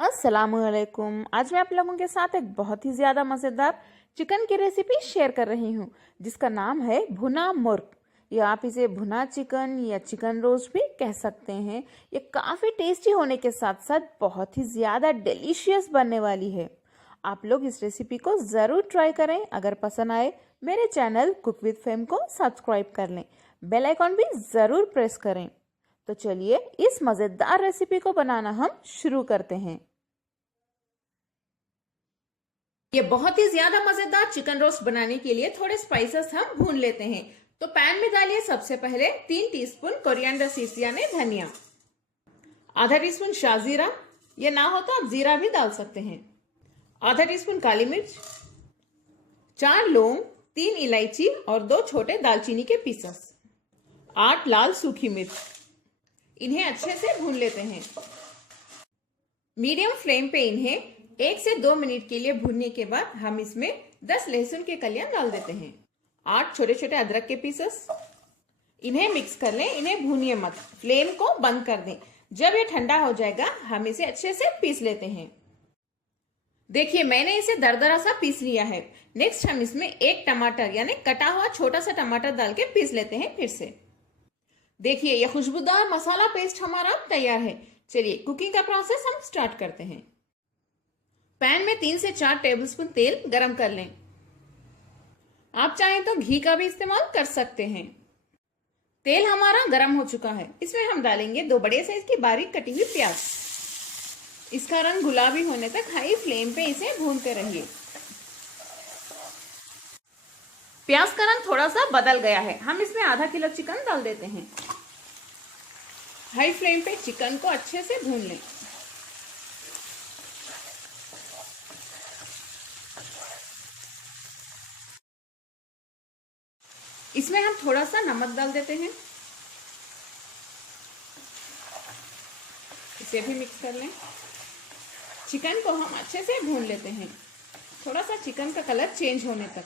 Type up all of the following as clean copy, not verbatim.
अस्सलामुअलैकुम। आज मैं आप लोगों के साथ एक बहुत ही ज़्यादा मज़ेदार चिकन की रेसिपी शेयर कर रही हूँ जिसका नाम है भुना मुर्ग, या आप इसे भुना चिकन या चिकन रोस्ट भी कह सकते हैं। ये काफ़ी टेस्टी होने के साथ साथ बहुत ही ज़्यादा डिलीशियस बनने वाली है। आप लोग इस रेसिपी को ज़रूर ट्राई करें। अगर पसंद आए मेरे चैनल कुक विद फेम को सब्सक्राइब कर लें, बेल आइकॉन भी ज़रूर प्रेस करें। तो चलिए इस मज़ेदार रेसिपी को बनाना हम शुरू करते हैं। ये बहुत ही ज्यादा मजेदार चिकन रोस्ट बनाने के लिए थोड़े स्पाइसेस हम भून लेते हैं। तो पैन में डालिए सबसे पहले 3 टीस्पून कोरिएंडर सीड्स यानी धनिया, आधा टीस्पून शाहजीरा, ये ना हो तो आप जीरा भी डाल सकते हैं, आधा टीस्पून काली मिर्च, 4 लौंग, 3 इलायची और 2 छोटे दालचीनी के पीसेस, 8 लाल सूखी मिर्च। इन्हें अच्छे से भून लेते हैं। मीडियम फ्लेम पे इन्हें 1 से 2 मिनट के लिए भूनने के बाद हम इसमें 10 लहसुन के कलियां डाल देते हैं, 8 छोटे छोटे अदरक के पीसेस। इन्हें मिक्स कर लें, इन्हें भूनिए मत, फ्लेम को बंद कर दें। जब ये ठंडा हो जाएगा हम इसे अच्छे से पीस लेते हैं। देखिए मैंने इसे दरदरा सा पीस लिया है। नेक्स्ट हम इसमें 1 टमाटर यानी कटा हुआ छोटा सा टमाटर डाल के पीस लेते हैं फिर से। देखिए ये खुशबूदार मसाला पेस्ट हमारा तैयार है। चलिए कुकिंग का प्रोसेस हम स्टार्ट करते हैं। पैन में 3 से 4 टेबलस्पून तेल गरम कर लें। आप चाहें तो घी का भी इस्तेमाल कर सकते हैं। तेल हमारा गरम हो चुका है। इसमें हम डालेंगे 2 बड़े साइज की बारीक कटी हुई प्याज। इसका रंग गुलाबी होने तक हाई फ्लेम पे इसे भूनते रहिए। प्याज का रंग थोड़ा सा बदल गया है, हम इसमें आधा किलो चिकन डाल देते हैं। हाई फ्लेम पे चिकन को अच्छे से भून लें। इसमें हम थोड़ा सा नमक डाल देते हैं, इसे भी मिक्स कर लें। चिकन को हम अच्छे से भून लेते हैं, थोड़ा सा चिकन का कलर चेंज होने तक।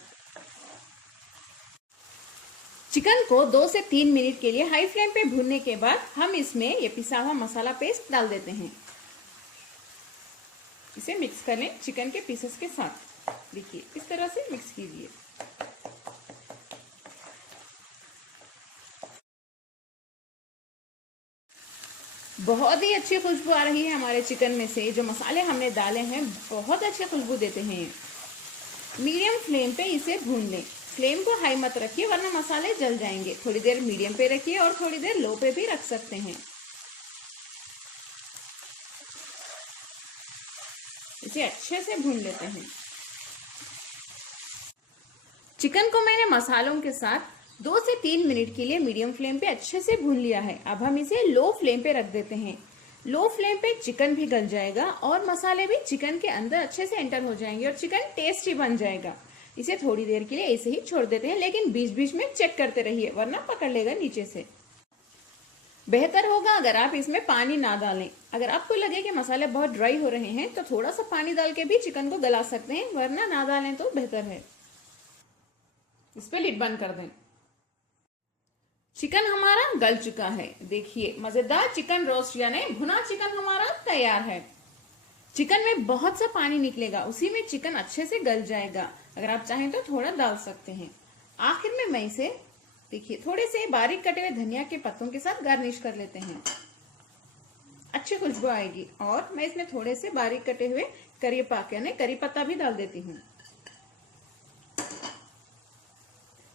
चिकन को 2 से 3 मिनट के लिए हाई फ्लेम पे भूनने के बाद हम इसमें ये पिसा हुआ मसाला पेस्ट डाल देते हैं। इसे मिक्स कर लें चिकन के पीसेस के साथ। देखिए इस तरह से मिक्स कीजिए। बहुत ही अच्छी खुशबू आ रही है हमारे चिकन में से। जो मसाले हमने डाले हैं बहुत अच्छी खुशबू देते हैं। मीडियम फ्लेम पे इसे भून लें। फ्लेम को हाई मत रखिए वरना मसाले जल जाएंगे। थोड़ी देर मीडियम पे रखिए और थोड़ी देर लो पे भी रख सकते हैं। इसे अच्छे से भून लेते हैं। चिकन को मैंने मसालों के साथ 2 से 3 मिनट के लिए मीडियम फ्लेम पे अच्छे से भून लिया है। अब हम इसे लो फ्लेम पे रख देते हैं। लो फ्लेम पे चिकन भी गल जाएगा और मसाले भी चिकन के अंदर अच्छे से एंटर हो जाएंगे और चिकन टेस्टी बन जाएगा। इसे थोड़ी देर के लिए ऐसे ही छोड़ देते हैं, लेकिन बीच बीच में चेक करते रहिए वरना पकड़ लेगा नीचे से। बेहतर होगा अगर आप इसमें पानी ना डालें। अगर आपको लगे कि मसाले बहुत ड्राई हो रहे हैं तो थोड़ा सा पानी डाल के भी चिकन को गला सकते हैं, वरना ना डालें तो बेहतर है। इस पे लिड बंद कर दें। चिकन हमारा गल चुका है। देखिए मजेदार चिकन रोस्ट यानी भुना चिकन हमारा तैयार है। चिकन में बहुत सा पानी निकलेगा, उसी में चिकन अच्छे से गल जाएगा। अगर आप चाहें तो थोड़ा डाल सकते हैं। आखिर में मैं इसे देखिए थोड़े से बारीक कटे हुए धनिया के पत्तों के साथ गार्निश कर लेते हैं। अच्छी खुशबू आएगी। और मैं इसमें थोड़े से बारीक कटे हुए करी पाक यानी करी पत्ता भी डाल देती हूँ,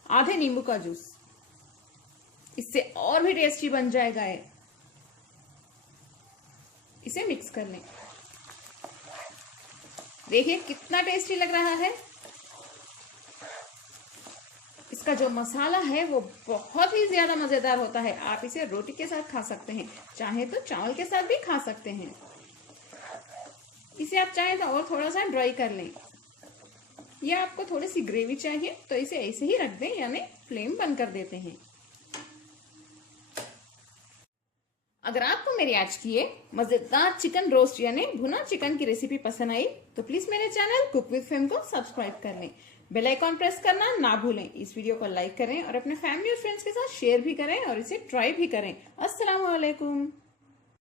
आधे नींबू का जूस। इससे और भी टेस्टी बन जाएगा ये। इसे मिक्स कर लें। देखिए कितना टेस्टी लग रहा है। इसका जो मसाला है वो बहुत ही ज्यादा मजेदार होता है। आप इसे रोटी के साथ खा सकते हैं, चाहे तो चावल के साथ भी खा सकते हैं। इसे आप चाहें तो और थोड़ा सा ड्राई कर लें, या आपको थोड़ी सी ग्रेवी चाहिए तो इसे ऐसे ही रख दें यानी फ्लेम बंद कर देते हैं। अगर आपको मेरी आज की ये मजेदार चिकन रोस्ट यानी भुना चिकन की रेसिपी पसंद आई तो प्लीज मेरे चैनल कुक विद फेम को सब्सक्राइब कर लें, बेल आइकॉन प्रेस करना ना भूलें। इस वीडियो को लाइक करें और अपने फैमिली और फ्रेंड्स के साथ शेयर भी करें और इसे ट्राई भी करें। अस्सलाम वालेकुम।